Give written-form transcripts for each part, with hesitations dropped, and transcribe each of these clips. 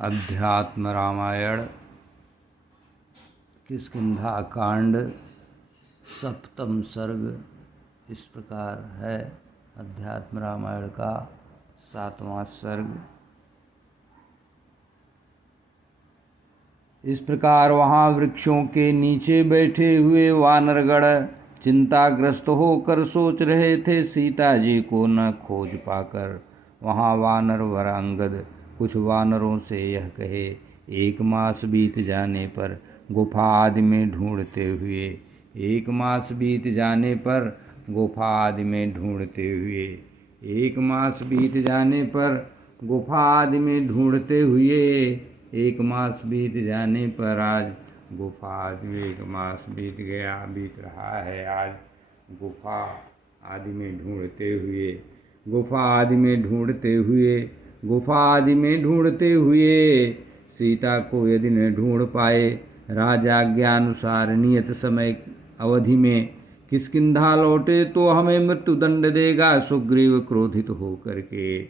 अध्यात्म रामायण किष्किंधा कांड सप्तम सर्ग इस प्रकार है। अध्यात्म रामायण का 7वां सर्ग। इस प्रकार वहाँ वृक्षों के नीचे बैठे हुए वानरगण चिंताग्रस्त होकर सोच रहे थे सीता जी को न खोज पाकर। वहाँ वानर वर अंगद कुछ वानरों से यह कहे, 1 मास बीत जाने पर गुफा आदि में ढूंढते हुए 1 मास बीत जाने पर गुफा आदि में ढूंढते हुए 1 मास बीत जाने पर गुफा आदि में ढूंढते हुए 1 मास बीत जाने पर आज गुफा आदि 1 मास बीत गया, बीत रहा है। आज गुफा आदि में ढूंढते हुए गुफा आदि में ढूंढते हुए गुफा आदि में ढूंढते हुए सीता को यदि न ढूंढ पाए, राजा आज्ञानुसार नियत समय अवधि में किष्किंधा लौटे तो हमें मृत्युदंड देगा। सुग्रीव क्रोधित होकर के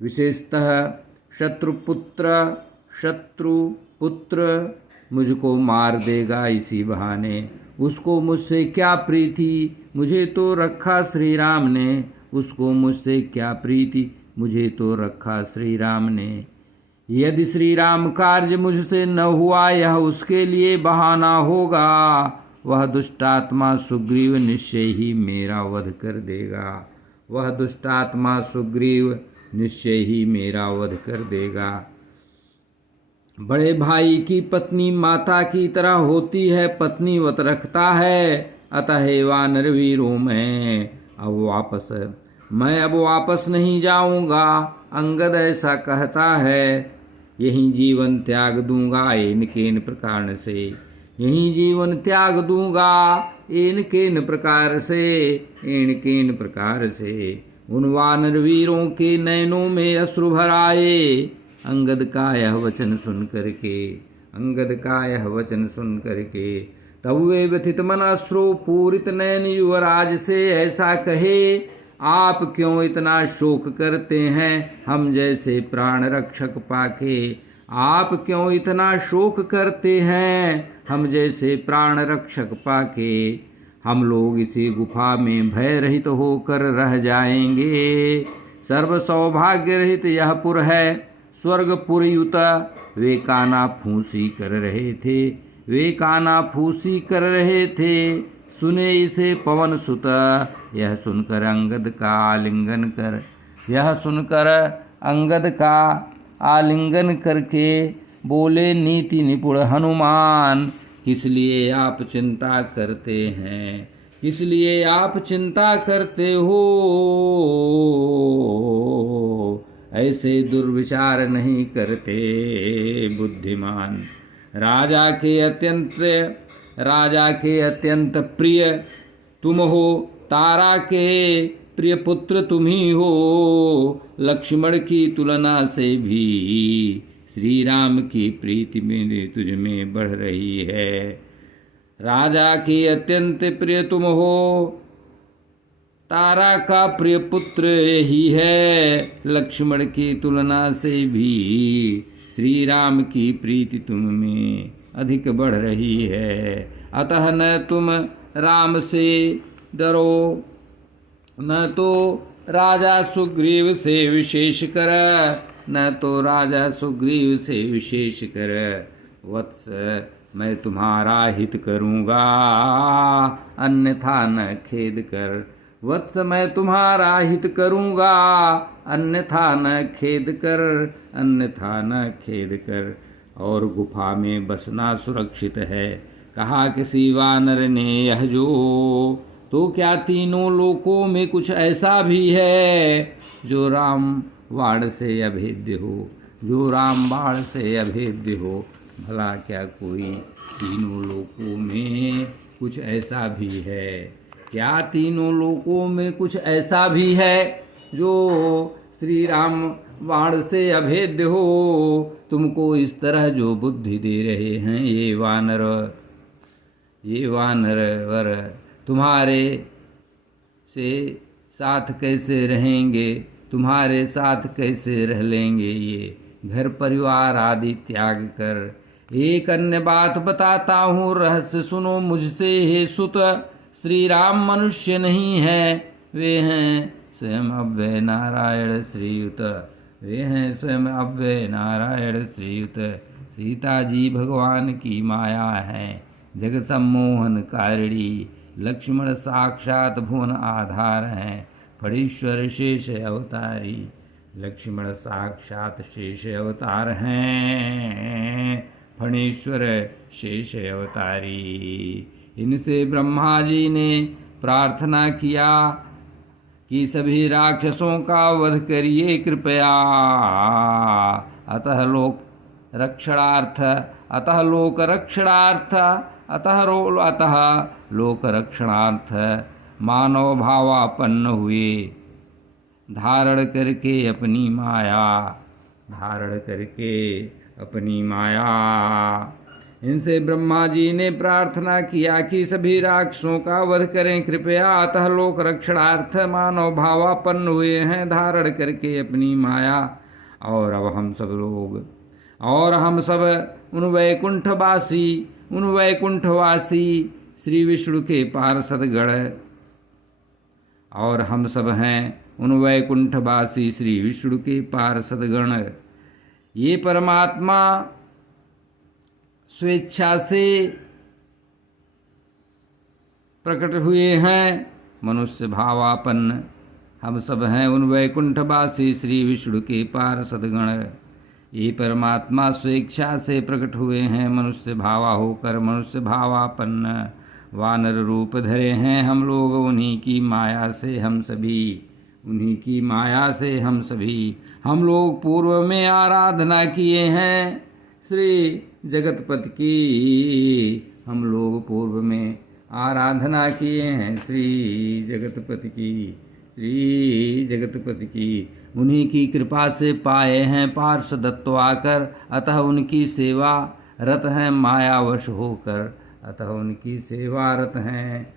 विशेषतः शत्रुपुत्र मुझको मार देगा, इसी बहाने उसको मुझसे क्या प्रीति, मुझे तो रखा श्री राम ने। उसको मुझसे क्या प्रीति, मुझे तो रखा श्री राम ने। यदि श्री राम कार्य मुझसे न हुआ, यह उसके लिए बहाना होगा। वह दुष्टात्मा सुग्रीव निश्चय ही मेरा वध कर देगा। वह दुष्टात्मा सुग्रीव निश्चय ही मेरा वध कर देगा। बड़े भाई की पत्नी माता की तरह होती है, पत्नीवत रखता है। अतः हे वानर वीरों मैं अब वापस नहीं जाऊंगा। अंगद ऐसा कहता है, यही जीवन त्याग दूंगा एन प्रकार से। यही जीवन त्याग दूंगा एन प्रकार से। उन वानर वीरों के नैनों में अश्रु भर आए। अंगद का यह वचन सुन करके तब वे व्यथित मन अश्रु पूरित नयन युवराज से ऐसा कहे, आप क्यों इतना शोक करते हैं हम जैसे प्राण रक्षक पाके। आप क्यों इतना शोक करते हैं हम जैसे प्राण रक्षक पाके। हम लोग इसी गुफा में भय रहित होकर रह जाएंगे। सर्व सौभाग्य रहित यह पुर है, स्वर्गपुर युत। वे काना फूसी कर रहे थे। सुने इसे पवन सुत, यह सुनकर अंगद का आलिंगन करके बोले, नीति निपुण हनुमान किस लिए आप चिंता करते हो। ऐसे दुर्विचार नहीं करते बुद्धिमान। राजा के अत्यंत प्रिय तुम हो, तारा के प्रिय पुत्र तुम ही हो। लक्ष्मण की तुलना से भी श्री राम की प्रीति मेरे तुझ में बढ़ रही है। राजा के अत्यंत प्रिय तुम हो, तारा का प्रिय पुत्र ही है। लक्ष्मण की तुलना से भी श्री राम की प्रीति तुम में अधिक बढ़ रही है। अतः न तुम राम से डरो, न तो राजा सुग्रीव से विशेष कर। वत्स मैं तुम्हारा हित करूँगा अन्यथा न खेद कर। वत्स मैं तुम्हारा हित करूँगा अन्यथा न खेद कर। और गुफा में बसना सुरक्षित है, कहा किसी वानर ने यह जो। तो क्या तीनों लोकों में कुछ ऐसा भी है जो राम बाण से अभेद्य हो। भला क्या कोई तीनों लोकों में कुछ ऐसा भी है? क्या तीनों लोकों में कुछ ऐसा भी है जो श्री राम बाण से अभेद्य हो। तुमको इस तरह जो बुद्धि दे रहे हैं ये वानरवर तुम्हारे से साथ कैसे रहेंगे, तुम्हारे साथ कैसे रह लेंगे। घर परिवार आदि त्याग कर। एक अन्य बात बताता हूँ, रहस्य सुनो मुझसे हे सुत। श्री राम मनुष्य नहीं है, वे हैं स्वयं अव्यय नारायण श्रीयुत। वे हैं स्वयं अव्यय नारायण श्रीयुत। सीता जी भगवान की माया है, जग सम्मोहन कारिणी। लक्ष्मण साक्षात भुवन आधार हैं, फणीश्वर शेष अवतारी। लक्ष्मण साक्षात शेष अवतार हैं, फणीश्वर शेष अवतारी। इनसे ब्रह्मा जी ने प्रार्थना किया कि सभी राक्षसों का वध करिए कृपया। अतः लोक रक्षणार्थ लोक रक्षणार्थ मानव भावापन्न हुए, धारण करके अपनी माया। इनसे ब्रह्मा जी ने प्रार्थना किया कि सभी राक्षसों का वध करें कृपया। अतः लोक रक्षणार्थ मानव भावापन्न हुए हैं, धारण करके अपनी माया। और अब हम सब उन वैकुंठवासी श्री विष्णु के पार्षद गण, और हम सब हैं उन वैकुंठवासी श्री विष्णु के पार्षद गण। ये परमात्मा स्वेच्छा से प्रकट हुए हैं, मनुष्य भावापन्न। हम सब हैं उन वैकुंठवासी श्री विष्णु के पार्षद गण। ये परमात्मा स्वेच्छा से प्रकट हुए हैं, मनुष्य भावा होकर मनुष्य भावापन्न। वानर रूप धरे हैं हम लोग, उन्हीं की माया से हम सभी। हम लोग पूर्व में आराधना किए हैं श्री जगतपति की। हम लोग पूर्व में आराधना किए हैं श्री जगतपति की। उन्हीं की कृपा से पाए हैं पार्षदत्व आकर। अतः उनकी सेवा रत हैं मायावश होकर। अतः उनकी सेवा रत हैं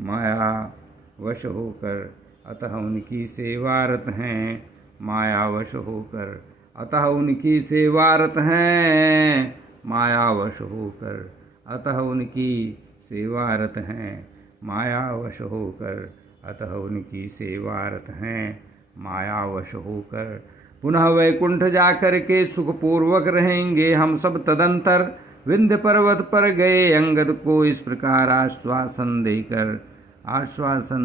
मायावश होकर। अतः उनकी सेवा रत हैं मायावश होकर। अतः उनकी सेवा रत हैं मायावश होकर। अतः उनकी सेवा रत हैं मायावश होकर। अतः उनकी सेवा रत हैं मायावश होकर। पुनः वैकुंठ जाकर के सुखपूर्वक रहेंगे हम सब। तदंतर विंध्य पर्वत पर गए अंगद को इस प्रकार आश्वासन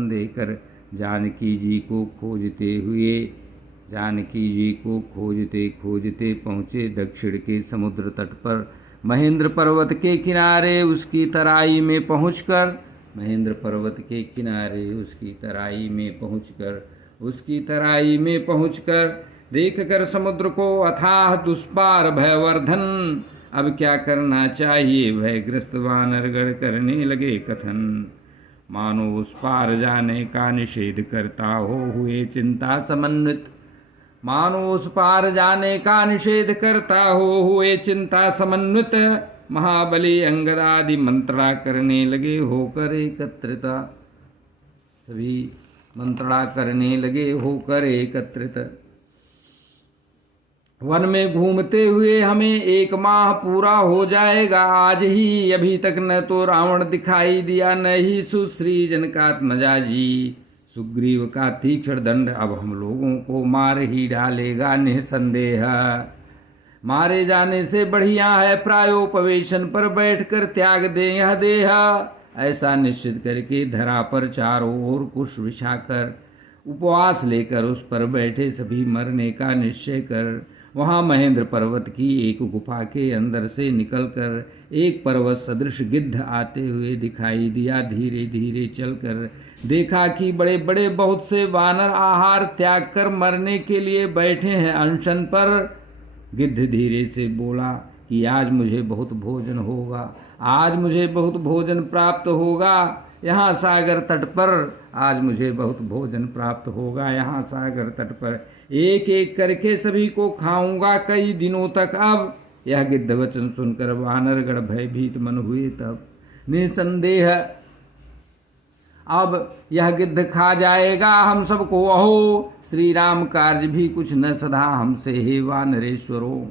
देकर जानकी जी को खोजते पहुँचे दक्षिण के समुद्र तट पर। महेंद्र पर्वत के किनारे उसकी तराई में पहुंचकर देख कर समुद्र को अथाह दुष्पार भयवर्धन। अब क्या करना चाहिए भयग्रस्त वानरगण करने लगे कथन। मानो उस पार जाने का निषेध करता हो हुए चिंता समन्वित। महाबली अंगद आदि मंत्रणा करने लगे होकर एकत्रित। वन में घूमते हुए हमें 1 माह पूरा हो जाएगा आज ही। अभी तक न तो रावण दिखाई दिया, न ही सुश्री जनकात्मजा जी। सुग्रीव का तीक्ष्ण दंड अब हम लोगों को मार ही डालेगा निसंदेह। मारे जाने से बढ़िया है प्रायोपवेशन पर बैठकर त्याग दें यह देह। ऐसा निश्चित करके धरा पर चारों ओर कुश बिछाकर उपवास लेकर उस पर बैठे सभी मरने का निश्चय कर। वहाँ महेंद्र पर्वत की एक गुफा के अंदर से निकलकर एक पर्वत सदृश गिद्ध आते हुए दिखाई दिया। धीरे धीरे चलकर देखा कि बड़े बड़े बहुत से वानर आहार त्याग कर मरने के लिए बैठे हैं अनशन पर। गिद्ध धीरे से बोला कि आज मुझे बहुत भोजन प्राप्त होगा यहाँ सागर तट पर। आज मुझे बहुत भोजन प्राप्त होगा यहाँ सागर तट पर। एक एक करके सभी को खाऊंगा कई दिनों तक। अब यह गिद्ध वचन सुनकर वानरगण भयभीत मन हुए। तब निसंदेह अब यह गिद्ध खा जाएगा हम सबको। अहो श्री राम कार्य भी कुछ न सधा हमसे, हे वानरेश्वरों।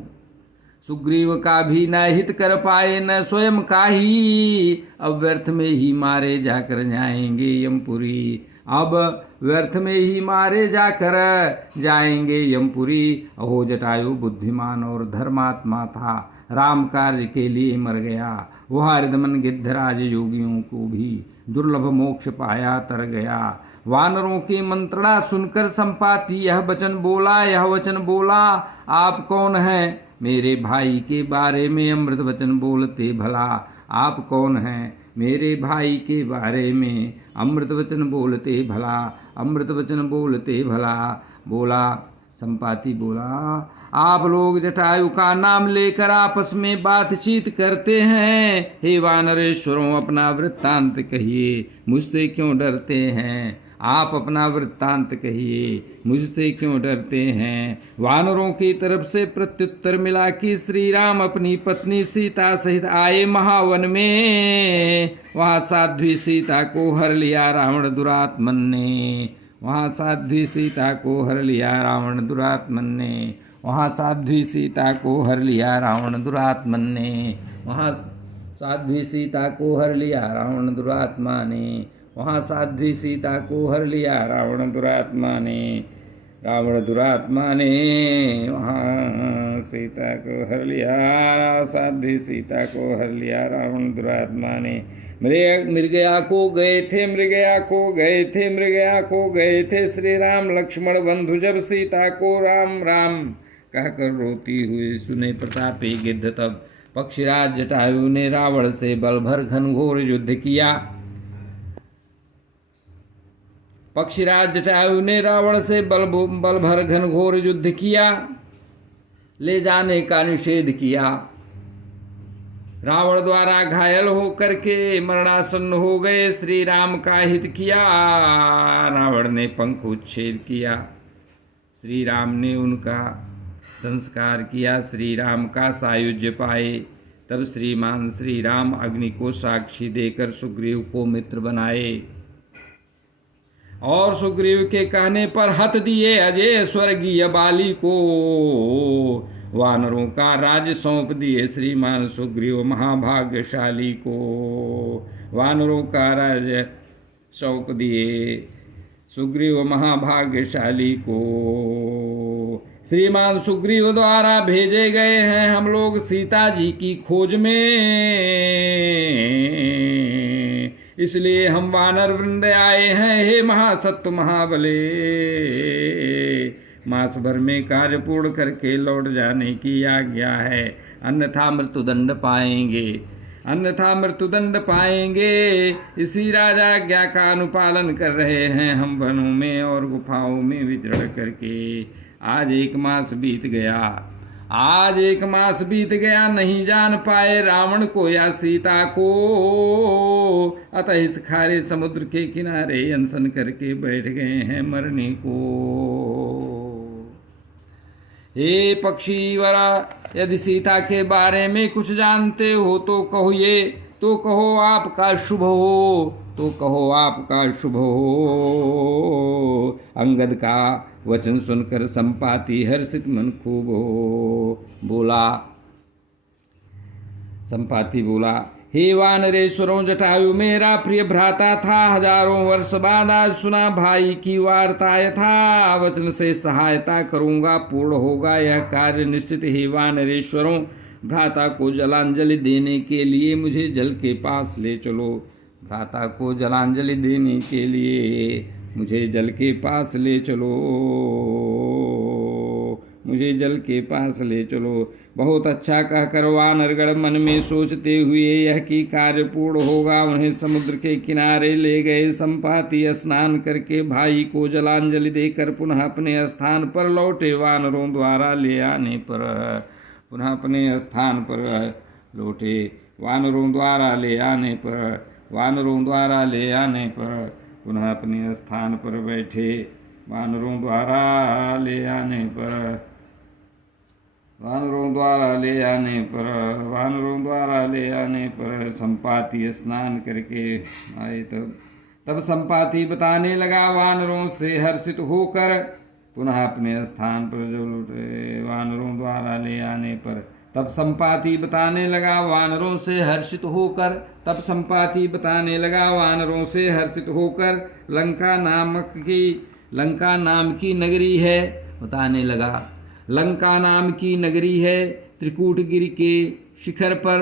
सुग्रीव का भी न हित कर पाए, न स्वयं का ही, अब व्यर्थ में ही मारे जाकर जाएंगे यमपुरी। अब व्यर्थ में ही मारे जाकर जाएंगे यमपुरी। अहो जटायु बुद्धिमान और धर्मात्मा था, राम कार्य के लिए मर गया। वह हृदमन गिद्धराज योगियों को भी दुर्लभ मोक्ष पाया तर गया। वानरों की मंत्रणा सुनकर संपाति यह वचन बोला, आप कौन हैं मेरे भाई के बारे में अमृत वचन बोलते भला। आप कौन हैं मेरे भाई के बारे में अमृत वचन बोलते भला, अमृत वचन बोलते भला। बोला संपाति बोला, आप लोग जटायु का नाम लेकर आपस में बातचीत करते हैं। हे वानरेश्वरों, अपना वृत्तांत कहिए, मुझसे क्यों डरते हैं। आप अपना वृत्तांत कहिए, मुझसे क्यों डरते हैं। वानरों की तरफ से प्रत्युत्तर मिला कि श्री राम अपनी पत्नी सीता सहित आए महावन में। वहां साध्वी सीता को हर लिया रावण दुरात्मन ने। वहां साध्वी सीता को हर लिया रावण दुरात्मन ने। वहां साध्वी सीता को हर लिया रावण दुरात्मन ने। वहां साध्वी सीता को हर लिया रावण दुरात्मा ने। वहां साध्वी सीता को हर लिया रावण दुरात्मा ने। रावण दुरात्मा ने वहां सीता को हर लिया, साध्वी सीता को हर लिया रावण दुरात्मा ने। मृगया को गए थे, मृगया को गए थे, मृगया को गए थे श्री राम लक्ष्मण बंधु। जब सीता को राम राम कहकर रोती हुई सुने प्रतापी गिद्ध, तब पक्षीराज जटायु ने रावण से बलभर घनघोर युद्ध किया। पक्षीराज जटायु ने रावण से बलभर घनघोर युद्ध किया, ले जाने का निषेध किया। रावण द्वारा घायल होकर के मरणासन्न हो गए। श्री राम का हित किया, रावण ने पंख उच्छेद किया। श्री राम ने उनका संस्कार किया, श्री राम का सायुज्य पाए। तब श्रीमान श्री राम अग्नि को साक्षी देकर सुग्रीव को मित्र बनाए और सुग्रीव के कहने पर हत दिए अजय स्वर्गीय बाली को। वानरों का राज्य सौंप दिए श्रीमान सुग्रीव महाभाग्यशाली को। वानरों का राज्य सौंप दिए सुग्रीव महाभाग्यशाली को। श्रीमान सुग्रीव द्वारा भेजे गए हैं हम लोग सीता जी की खोज में, इसलिए हम वानर वृंद आए हैं। हे महासत्व महाबले, मास भर में कार्य पूर्ण करके लौट जाने की आज्ञा है, अन्यथा मृत्युदंड पाएंगे, अन्यथा मृत्युदंड पाएंगे। इसी राजा आज्ञा का अनुपालन कर रहे हैं हम वनों में और गुफाओं में विचरण करके। आज 1 मास बीत गया, आज 1 मास बीत गया, नहीं जान पाए रावण को या सीता को। अतः इस खारे समुद्र के किनारे अनशन करके बैठ गए हैं मरने को। हे पक्षीवरा, यदि सीता के बारे में कुछ जानते हो तो कहो, ये तो कहो आपका शुभ हो, तो कहो आपका शुभ हो। अंगद का वचन सुनकर संपाति हर्षित मन खूब हो। बोला संपाति बोला, हे वानरेश्वरों, जटायु मेरा प्रिय भ्राता था। हजारों वर्ष बाद आज सुना भाई की वार्ता। यथा वचन से सहायता करूंगा, पूर्ण होगा यह कार्य निश्चित। ही वानरेश्वरों, भ्राता को जलांजलि देने के लिए मुझे जल के पास ले चलो। भ्राता को जलांजलि देने के लिए मुझे जल के पास ले चलो, मुझे जल के पास ले चलो। बहुत अच्छा कहकर वानरगण मन में सोचते हुए यह कि कार्य पूर्ण होगा उन्हें समुद्र के किनारे ले गए। संपाति स्नान करके भाई को जलांजलि देकर पुनः अपने स्थान पर लौटे। वानरों द्वारा ले आने पर पुनः अपने स्थान पर लौटे। वानरों द्वारा ले आने पर, वानरों द्वारा ले आने पर पुनः अपने स्थान पर बैठे। वानरों द्वारा ले आने पर, वानरों द्वारा ले आने पर, वानरों द्वारा ले आने पर संपाति स्नान करके आए। तब तब संपाति बताने लगा वानरों से हर्षित होकर, पुनः अपने स्थान पर जो लौटे वानरों द्वारा ले आने पर। तब संपाति बताने लगा वानरों से हर्षित होकर, तब संपाति बताने लगा वानरों से हर्षित होकर, लंका नाम की नगरी है, बताने लगा लंका नाम की नगरी है त्रिकूटगिरि के शिखर पर।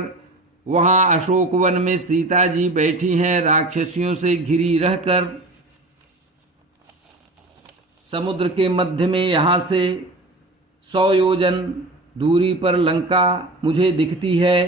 वहाँ अशोक वन में सीता जी बैठी हैं राक्षसियों से घिरी रहकर। समुद्र के मध्य में यहाँ से 100 योजन दूरी पर लंका मुझे दिखती है।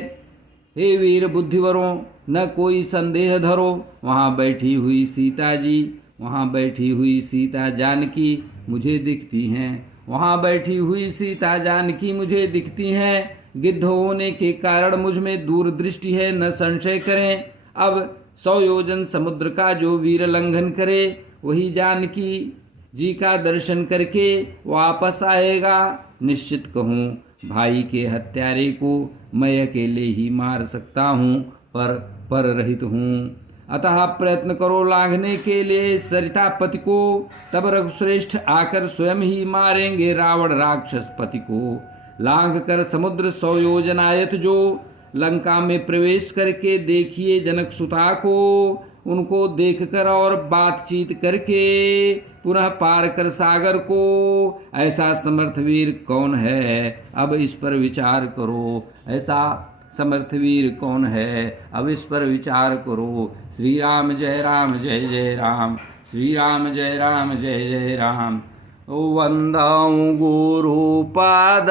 हे वीर बुद्धिवरों, न कोई संदेह धरो, वहाँ बैठी हुई सीता जी, वहाँ बैठी हुई सीता जानकी मुझे दिखती हैं, वहाँ बैठी हुई सीता जानकी मुझे दिखती हैं। गिद्ध होने के कारण मुझ में दूरदृष्टि है, न संशय करें। अब 100 योजन समुद्र का जो वीर लंघन करे, वही जानकी जी का दर्शन करके वापस आएगा। निश्चित कहूँ, भाई के हत्यारे को मैं अकेले ही मार सकता हूँ, पर रहित हूँ। अतः प्रयत्न करो लांघने के लिए सरितापति को, तब रघुश्रेष्ठ आकर स्वयं ही मारेंगे रावण राक्षस पति को। लांघ कर समुद्र 100 योजन आयत जो, लंका में प्रवेश करके देखिए जनक सुता को। उनको देखकर और बातचीत करके पुनः पार कर सागर को। ऐसा समर्थ वीर कौन है, अब इस पर विचार करो। ऐसा समर्थ वीर कौन है, अब इस पर विचार करो। श्री राम जय जय राम, श्री राम जय जय राम। वंदौ गुरुपाद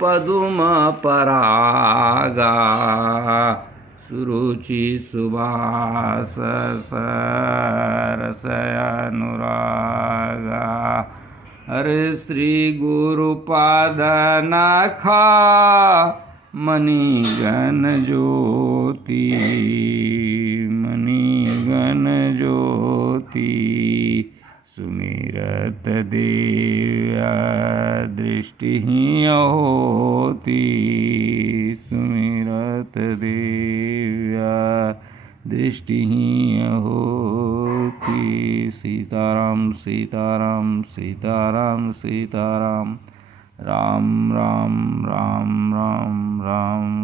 पदुम परागा, सुरुचि सुभास सरस अनुरागा। हरे श्री गुरुपाद नाखा, मणिगण ज्योति, मणिगण ज्योति। सुमिरत दिव्य दृष्टि होती, सुमिरत दिव्य दृष्टि होती। सीताराम सीताराम सीताराम सीताराम, राम राम राम राम राम।